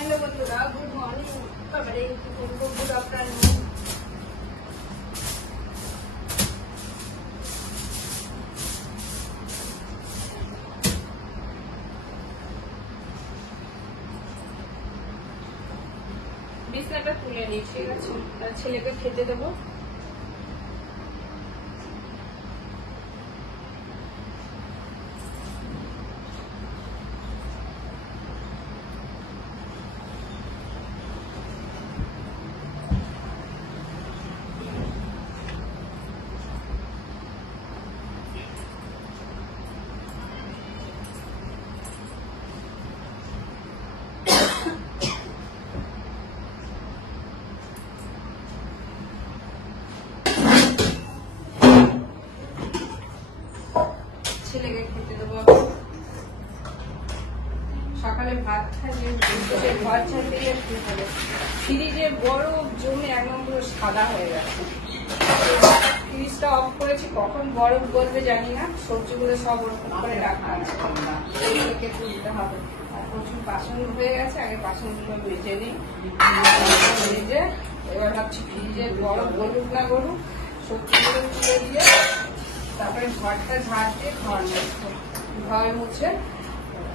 Hello बंधुरा, good morning, good afternoon. বিছানাটা তুলে নিই, ঠিক আছে? আর ছেলেকে খেতে দেবো। ছেলেকে খেতে দেবো। সকালে ভাত খাইয়ে ঘর ছাড়তে ফ্রিজে বরফ জমে একদম পুরো সাদা হয়ে গেছে। ফ্রিজটা অফ করেছি, কখন বরফ গলবে জানি না। সবজিগুলো সব ওরকম করে রাখা আছে, এগুলোকে তুলতে হবে। আর প্রচুর বাসন হয়ে গেছে, আগে বাসনগুলো মেজে নিই। মেজে এবার ভাবছি ফ্রিজের বরফ গলুক না গলুক, সবজিগুলো তুলে দিয়ে তারপরে ঘরটা ঝাড় দিয়ে ঘর মুছে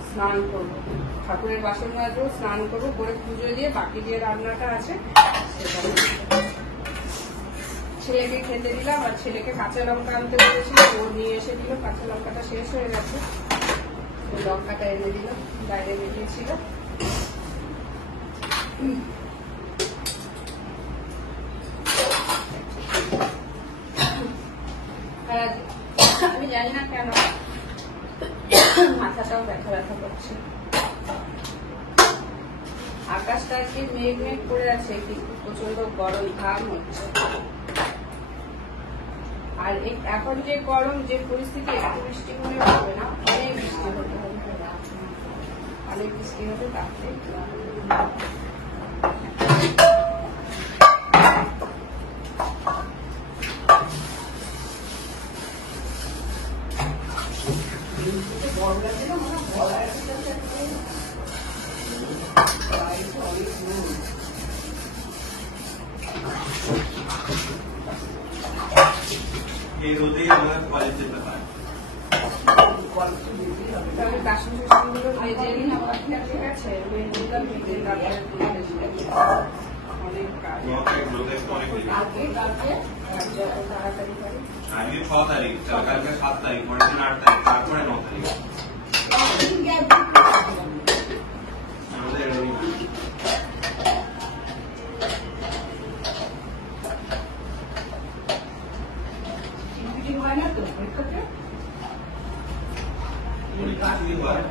স্নান করবো, ঠাকুরের বাসন মাজবো, স্নান করবো, করে পুজো দিয়ে বাকি যে রান্নাটা আছে সেটা ছেলেকে খেতে দিলাম। আর ছেলেকে কাঁচা লঙ্কা আনতে বলেছিল, ও নিয়ে এসে দিল। কাঁচা লঙ্কাটা শেষ হয়ে গেছে, ওই লঙ্কাটা এনে দিল, বাইরে বেরিয়েছিল। আমি জানি না কেন মাথাটাও ব্যথা ব্যথা করছে। আকাশটা আজকে মেঘ মেঘ করে আছে, কিন্তু প্রচন্ড গরম ভাব হচ্ছে। আর এখন যে গরম, যে পরিস্থিতি, এত বৃষ্টি মনে হবে না, অনেক বৃষ্টি হতে হবে, অনেক বৃষ্টি হবে। তাতে বাসন টাসনগুলো মেজে নিই, ঠিক আছে? মেজে দিলাম, মেজে তারপরে অনেক কাজ তাড়াতাড়ি করে। আজকে 6 তারিখ, কালকে 7 তারিখ, পরের দিন 8 তারিখ, তারপরে 9 তারিখ। আমাদের হয় না তো পরীক্ষাতে কিছুই হয়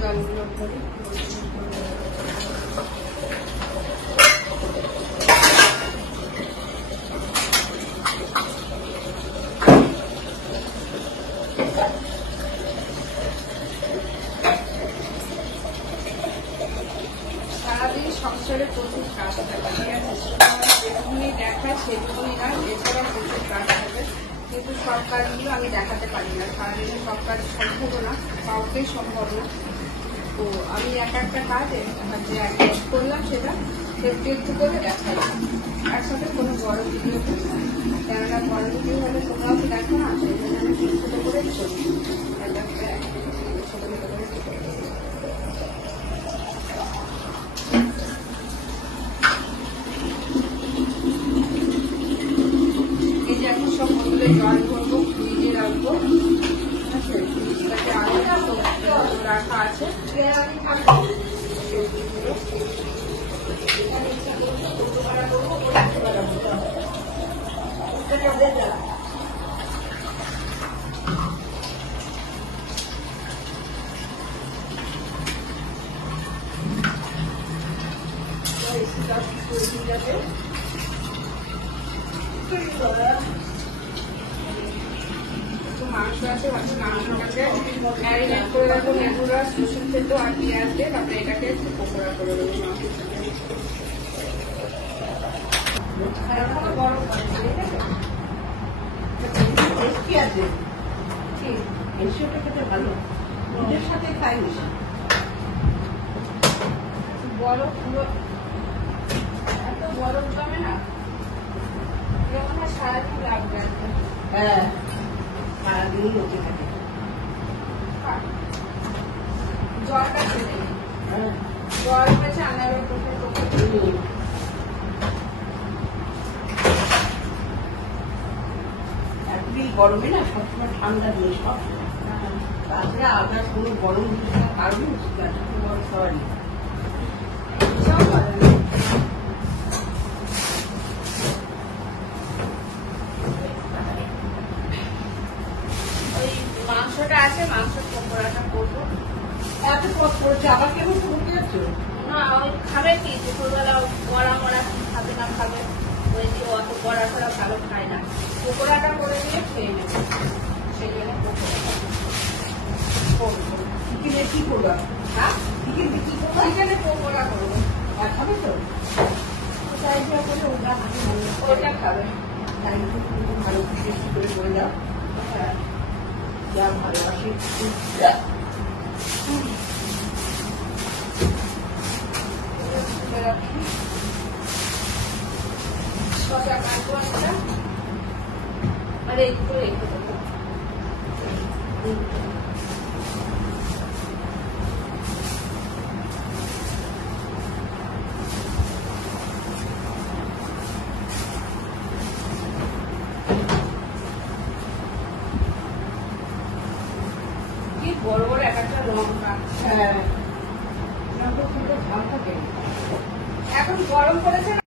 জলগুলো ভরি। সারাদিন সংসারে প্রচুর কাজ থাকে, ঠিক আছে? যেটুকুনি দেখায় সেটুকুনি না, এছাড়া প্রচুর কাজ থাকে, কিন্তু সব কাজগুলো আমি দেখাতে পারি না। সারাদিনে সব কাজ সম্ভব না, কাউকেই সম্ভব না। তো আমি একটা কাজ যে আগে করলাম সেটা একটু একটু করে দেখাই, একসাথে কোনো বড় ভিডিও করি না। কেননা বড় ভিডিও হলে তোমরাও তো দেখো না, সেই জন্য আমি ছোট ছোট করে করি, ছোট ছোট করে এই যে এখন সব মধ্যে জল করবো, ফ্রিজে রাখবো, ঠিক আছে? ফ্রিজটাকে আগে রাখা আছে। আছে। একটু মাংস আছে, ভাবছি মাংসটাকে ম্যারিনেট করে রাখবো লেবুর রস, রসুন তেতো আর পেঁয়াজ দিয়ে, তারপরে এটাকে একটু পকোড়া করে দেবো মাংসের সাথে। এখনো গরম করেছি, ঠিক আছে? টেস্টি আছে, ঠিক। এসিওটা খেতে ভালো, দুধের সাথে খাইস। বরফ পুরো এত বরফ জমে না, এরকম না সারাদিন লাগবে একটা। হ্যাঁ, সারাদিনই রোদে থাকে। জলটা খেতে নেই, হ্যাঁ, জল হয়েছে আনারস টোকে টোকে। এখন এই গরমে না সবসময় ঠান্ডা জিনিস সবসময়, তারপরে আলাদা কোনো গরম জিনিস না, কারণ গরম খাওয়ারই। সব ভালো লাগে। ওই মাংসটা আছে, মাংসের পকোড়াটা করবো। এত পথ করেছে, আবার কেমন করতে যাচ্ছ? না ওই খাবে কি দুপুরবেলা বড়া মরা খাবে না খাবে, ওই যে অত বড়া টড়া ভালো খায় না, পকোড়াটা করে দিয়ে খেয়ে নেবে, সেই জন্য পকোড়াটা করবো। চিকেনে কি করবা? হ্যাঁ, চিকেনে কি করবা? চিকেনে পকোড়া করবো। আর খাবে তো? ওটাই যা করলে ওটা হাতে ভালো। ওটা খাবে। তাই একটু ভালো টেস্টি করে করে দাও। হ্যাঁ, যা ভালোবাসি। শসা কাটবো একটা, আর একটু রেখে দেবো। কি বড় বড় এক একটা লঙ্কা। হ্যাঁ, লঙ্কা খেতে ঝাল থাকে। এখন গরম পড়েছে না,